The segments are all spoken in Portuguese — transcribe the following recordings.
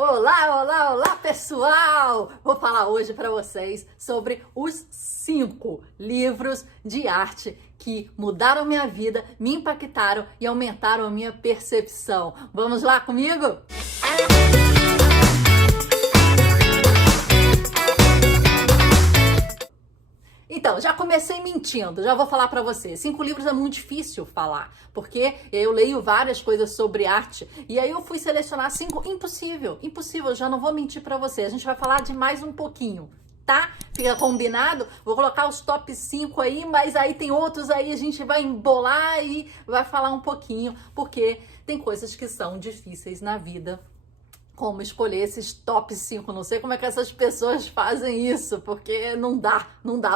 Olá, olá, olá, pessoal! Vou falar hoje para vocês sobre os 5 livros de arte que mudaram minha vida, me impactaram e aumentaram a minha percepção. Vamos lá comigo? Então, já comecei mentindo, já vou falar pra você. 5 livros é muito difícil falar, porque eu leio várias coisas sobre arte e aí eu fui selecionar 5, impossível, já não vou mentir pra você. A gente vai falar de mais um pouquinho, tá? Fica combinado? Vou colocar os top 5 aí, mas aí tem outros aí, a gente vai embolar e vai falar um pouquinho, porque tem coisas que são difíceis na vida. Como escolher esses top 5. Não sei como é que essas pessoas fazem isso, porque não dá.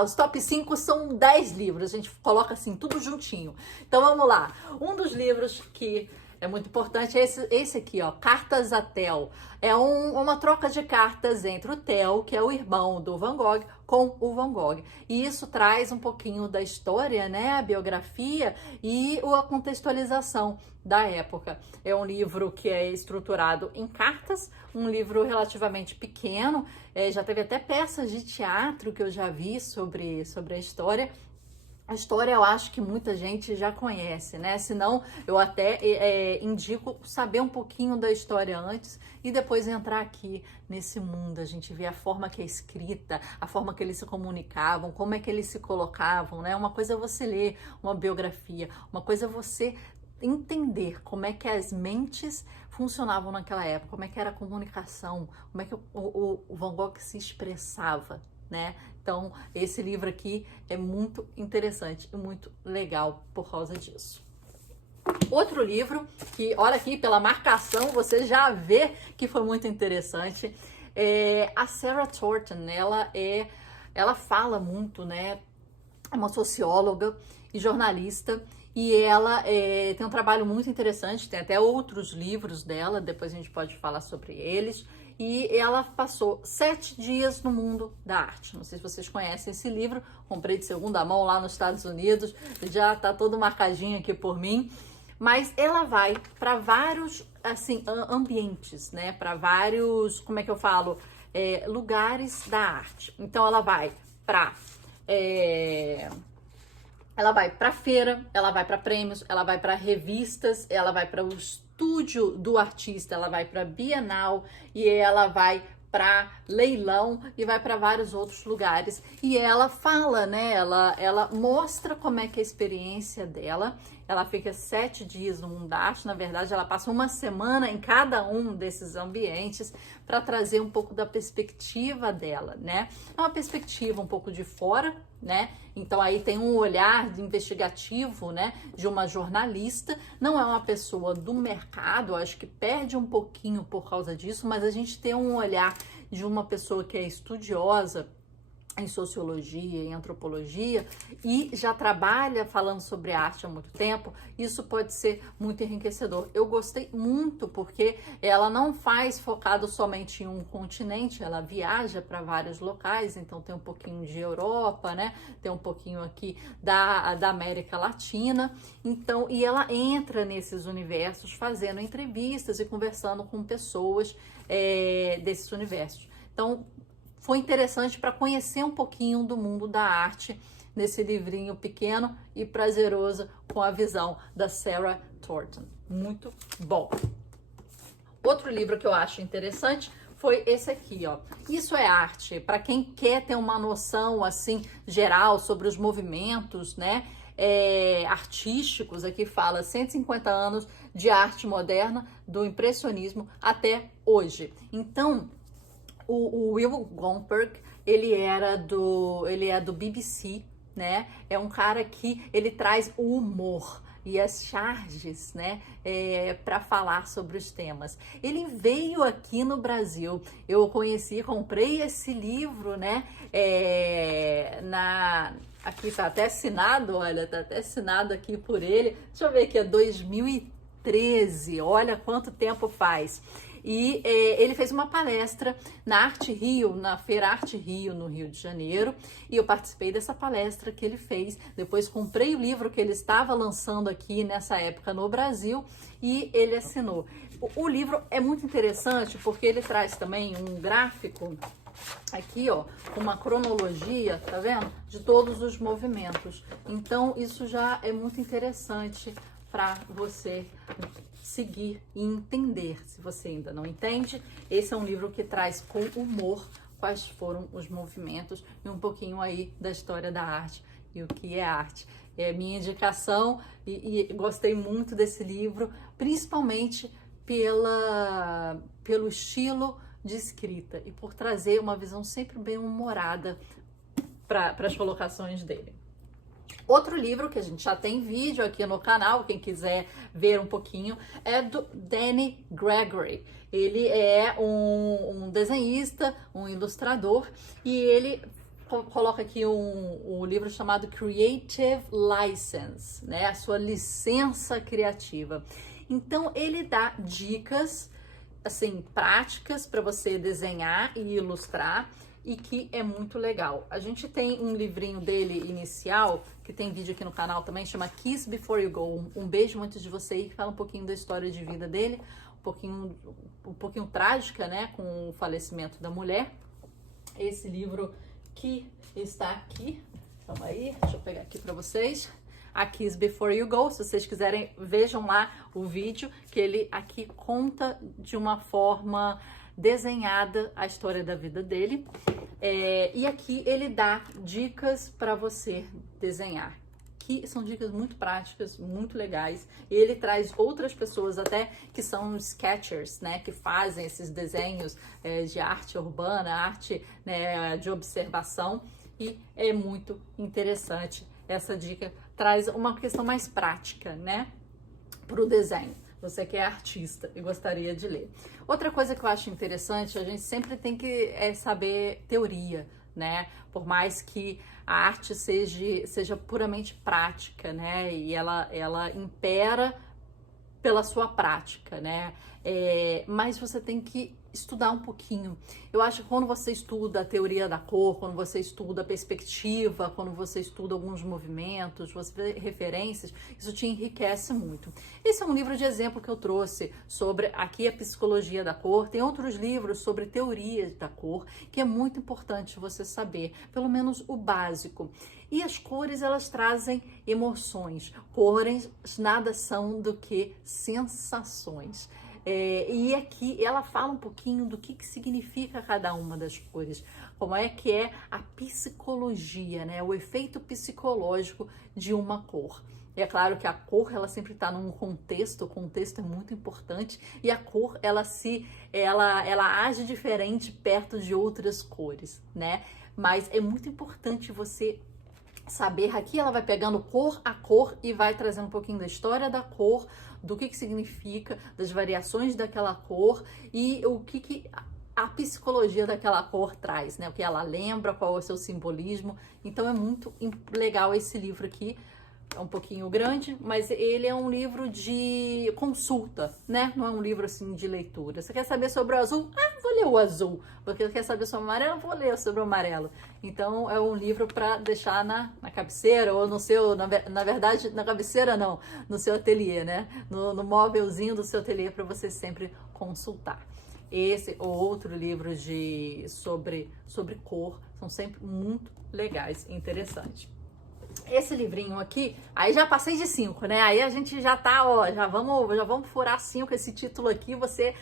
Os top 5 são 10 livros, a gente coloca assim, tudo juntinho. Então vamos lá. Um dos livros que é muito importante é esse aqui, ó, Cartas a Theo. É uma troca de cartas entre o Theo, que é o irmão do Van Gogh, com o Van Gogh. E isso traz um pouquinho da história, né, a biografia e a contextualização da época. É um livro que é estruturado em cartas, um livro relativamente pequeno, já teve até peças de teatro que eu já vi sobre a história. A história eu acho que muita gente já conhece, né? Senão eu até indico saber um pouquinho da história antes e depois entrar aqui nesse mundo. A gente vê a forma que é escrita, a forma que eles se comunicavam, como é que eles se colocavam, né? Uma coisa é você ler uma biografia, uma coisa é você entender como é que as mentes funcionavam naquela época, como é que era a comunicação, como é que o Van Gogh se expressava, né? Então, esse livro aqui é muito interessante e muito legal por causa disso. Outro livro que, olha aqui, pela marcação, você já vê que foi muito interessante, é a Sarah Thornton. Ela fala muito, né? É uma socióloga e jornalista, e ela tem um trabalho muito interessante, tem até outros livros dela, depois a gente pode falar sobre eles. E ela passou 7 dias no mundo da arte. Não sei se vocês conhecem esse livro, comprei de segunda mão lá nos Estados Unidos, já tá todo marcadinho aqui por mim. Mas ela vai para vários, assim, ambientes, né? Para vários, como é que eu falo? Lugares da arte. Então ela vai para feira, ela vai para prêmios, ela vai para revistas, ela vai para o estúdio do artista, ela vai para Bienal e ela vai para leilão e vai para vários outros lugares. E ela fala, né? Ela mostra como é que é a experiência dela. Ela fica 7 dias no mundo da arte. Na verdade, ela passa uma semana em cada um desses ambientes para trazer um pouco da perspectiva dela, né? É uma perspectiva um pouco de fora, né? Então aí tem um olhar investigativo, né, de uma jornalista. Não é uma pessoa do mercado, eu acho que perde um pouquinho por causa disso, mas a gente tem um olhar de uma pessoa que é estudiosa em sociologia, em antropologia e já trabalha falando sobre arte há muito tempo. Isso pode ser muito enriquecedor. Eu gostei muito porque ela não faz focado somente em um continente, ela viaja para vários locais, então tem um pouquinho de Europa, né? Tem um pouquinho aqui da América Latina, então, e ela entra nesses universos fazendo entrevistas e conversando com pessoas desses universos. Então, foi interessante para conhecer um pouquinho do mundo da arte nesse livrinho pequeno e prazeroso com a visão da Sarah Thornton. Muito bom. Outro livro que eu acho interessante foi esse aqui, ó. Isso é arte, para quem quer ter uma noção assim geral sobre os movimentos, né? Artísticos. Aqui fala 150 anos de arte moderna, do impressionismo até hoje. Então, o Will Gompertz, ele é do BBC, né? É um cara que ele traz o humor e as charges, né, para falar sobre os temas. Ele veio aqui no Brasil, eu conheci, comprei esse livro, né, aqui tá até assinado, olha, tá até assinado aqui por ele. Deixa eu ver aqui, é 2013, olha quanto tempo faz. E ele fez uma palestra na Arte Rio, na Feira Arte Rio, no Rio de Janeiro, e eu participei dessa palestra que ele fez. Depois comprei o livro que ele estava lançando aqui nessa época no Brasil e ele assinou. O livro é muito interessante porque ele traz também um gráfico aqui, ó, uma cronologia, tá vendo? De todos os movimentos. Então, isso já é muito interessante para você seguir e entender. Se você ainda não entende, esse é um livro que traz com humor quais foram os movimentos e um pouquinho aí da história da arte e o que é arte. É minha indicação e gostei muito desse livro, principalmente pelo estilo de escrita e por trazer uma visão sempre bem humorada para as colocações dele. Outro livro que a gente já tem vídeo aqui no canal, quem quiser ver um pouquinho, é do Danny Gregory. Ele é um desenhista, um ilustrador, e ele coloca aqui um livro chamado Creative License, né? A sua licença criativa. Então, ele dá dicas, assim, práticas para você desenhar e ilustrar e que é muito legal. A gente tem um livrinho dele inicial, que tem vídeo aqui no canal também, chama Kiss Before You Go, um beijo antes de você ir, que fala um pouquinho da história de vida dele, um pouquinho trágica, né, com o falecimento da mulher. Esse livro que está aqui, calma aí, deixa eu pegar aqui para vocês. A Kiss Before You Go, se vocês quiserem, vejam lá o vídeo, que ele aqui conta de uma forma desenhada a história da vida dele. E aqui ele dá dicas para você desenhar, que são dicas muito práticas, muito legais. E ele traz outras pessoas até que são sketchers, né, que fazem esses desenhos de arte urbana, arte, né, de observação, e é muito interessante. Essa dica traz uma questão mais prática, né, para o desenho. Você que é artista e gostaria de ler. Outra coisa que eu acho interessante, a gente sempre tem que saber teoria, né? Por mais que a arte seja puramente prática, né? E ela impera pela sua prática, né? Mas você tem que estudar um pouquinho. Eu acho que quando você estuda a teoria da cor, quando você estuda a perspectiva, quando você estuda alguns movimentos, você vê referências, isso te enriquece muito. Esse é um livro de exemplo que eu trouxe sobre aqui a psicologia da cor. Tem outros livros sobre teoria da cor, que é muito importante você saber, pelo menos o básico. E as cores, elas trazem emoções. Cores nada são do que sensações. E aqui ela fala um pouquinho do que significa cada uma das cores, como é que é a psicologia, né? O efeito psicológico de uma cor. E é claro que a cor, ela sempre está num contexto, o contexto é muito importante, e a cor, ela age diferente perto de outras cores, né? Mas é muito importante você saber, aqui ela vai pegando cor a cor e vai trazendo um pouquinho da história da cor, do que significa, das variações daquela cor e o que a psicologia daquela cor traz, né? O que ela lembra, qual é o seu simbolismo. Então é muito legal esse livro aqui. É um pouquinho grande, mas ele é um livro de consulta, né? Não é um livro assim de leitura. Você quer saber sobre o azul? Ah, vou ler o azul. Você quer saber sobre o amarelo? Vou ler sobre o amarelo. Então é um livro para deixar na cabeceira ou no seu, na verdade, na cabeceira não, no seu ateliê, né? No móvelzinho do seu ateliê para você sempre consultar. Esse ou outro livro sobre cor são sempre muito legais e interessantes. Esse livrinho aqui, aí já passei de 5, né? Aí a gente já tá, ó, já vamos furar 5. Esse título aqui você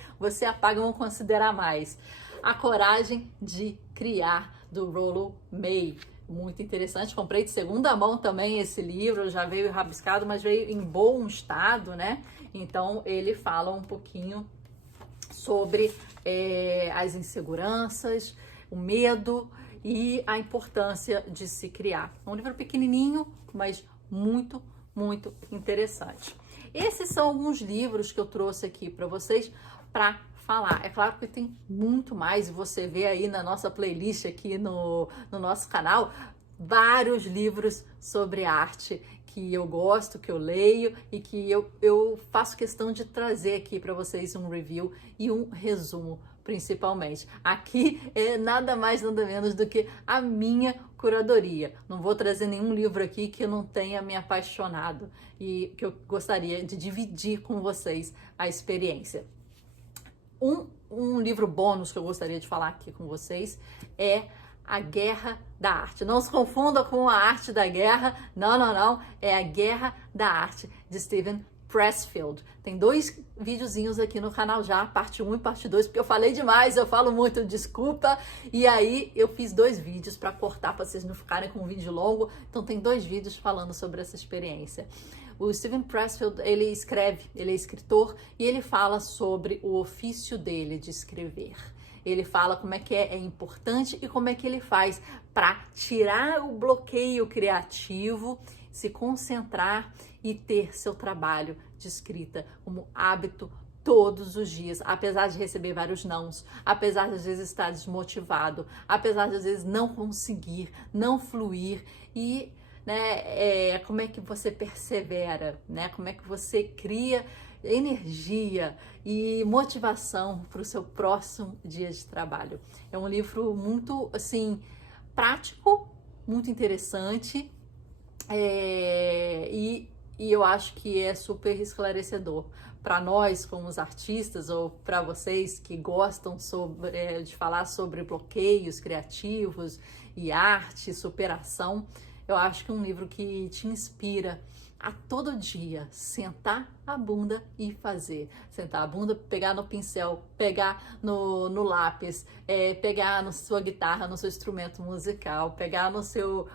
apaga, vamos considerar mais. A Coragem de Criar, do Rollo May. Muito interessante. Comprei de segunda mão também esse livro, já veio rabiscado, mas veio em bom estado, né? Então ele fala um pouquinho sobre as inseguranças, o medo e a importância de se criar. É um livro pequenininho, mas muito, muito interessante. Esses são alguns livros que eu trouxe aqui para vocês para falar. É claro que tem muito mais, você vê aí na nossa playlist aqui no nosso canal, vários livros sobre arte que eu gosto, que eu leio e que eu faço questão de trazer aqui para vocês um review e um resumo, principalmente. Aqui é nada mais, nada menos do que a minha curadoria. Não vou trazer nenhum livro aqui que eu não tenha me apaixonado e que eu gostaria de dividir com vocês a experiência. Um livro bônus que eu gostaria de falar aqui com vocês é A Guerra da Arte. Não se confunda com A Arte da Guerra. Não, não, não. É A Guerra da Arte, de Steven Pressfield. Tem 2 videozinhos aqui no canal já, parte 1 e parte 2, porque eu falei demais, eu falo muito, desculpa. E aí eu fiz 2 vídeos para cortar, para vocês não ficarem com um vídeo longo. Então tem 2 vídeos falando sobre essa experiência. O Steven Pressfield, ele escreve, ele é escritor e ele fala sobre o ofício dele de escrever. Ele fala como é que é importante e como é que ele faz para tirar o bloqueio criativo, se concentrar e ter seu trabalho de escrita como hábito todos os dias, apesar de receber vários nãos, apesar de às vezes estar desmotivado, apesar de às vezes não conseguir, não fluir e como é que você persevera, né? Como é que você cria energia e motivação para o seu próximo dia de trabalho. É um livro muito, assim, prático, muito interessante e eu acho que é super esclarecedor para nós, como os artistas, ou para vocês que gostam de falar sobre bloqueios criativos e arte, superação. Eu acho que é um livro que te inspira a todo dia sentar a bunda e fazer. Sentar a bunda, pegar no pincel, pegar no lápis, pegar na sua guitarra, no seu instrumento musical, pegar no seu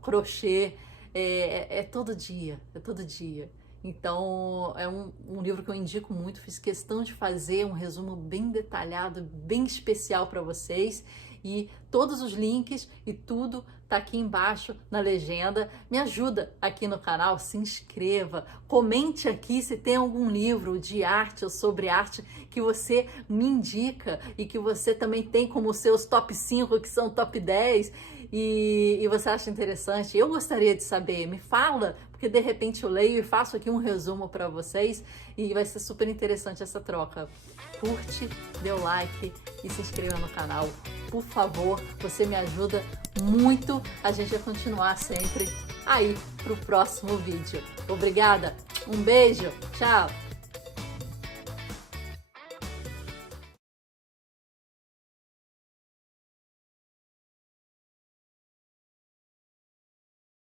crochê. É todo dia, é todo dia. Então, é um livro que eu indico muito. Fiz questão de fazer um resumo bem detalhado, bem especial para vocês. E todos os links e tudo tá aqui embaixo na legenda. Me ajuda aqui no canal, se inscreva, comente aqui se tem algum livro de arte ou sobre arte que você me indica e que você também tem como seus top 5, que são top 10 e você acha interessante. Eu gostaria de saber, me fala, porque de repente eu leio e faço aqui um resumo para vocês e vai ser super interessante essa troca. Curte, dê o like e se inscreva no canal. Por favor, você me ajuda muito. A gente vai continuar sempre aí pro próximo vídeo. Obrigada, um beijo, tchau!